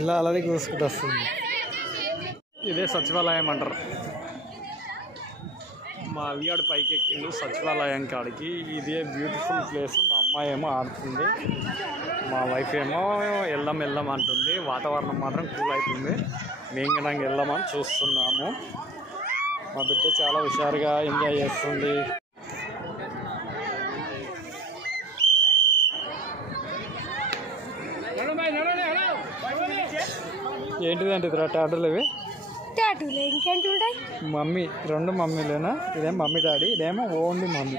పిల్ల అలాగే చూసుకుంటూ వస్తుంది. ఇదే సచివాలయం అంటారు. మా అవియాడు పైకి ఎక్కిండు సచివాలయం కాడికి. ఇదే బ్యూటిఫుల్ ప్లేస్. మా అమ్మాయి ఏమో ఆడుతుంది, మా వైఫ్ ఏమో వెళ్దాం అంటుంది. వాతావరణం మాత్రం కూల్ అవుతుంది. మేము కూడా వెళ్దామని చూస్తున్నాము. మా బిడ్డ చాలా హుషారుగా ఎంజాయ్ చేస్తుంది. ఏంటిదంటే టాటూలు ఇవి? టాటూలు ఇంకేంటి ఉంటాయి? మమ్మీ, రెండు మమ్మీలేనా? ఇదేమో మమ్మీ డాడీ, ఇదేమో ఓన్లీ మమ్మీ.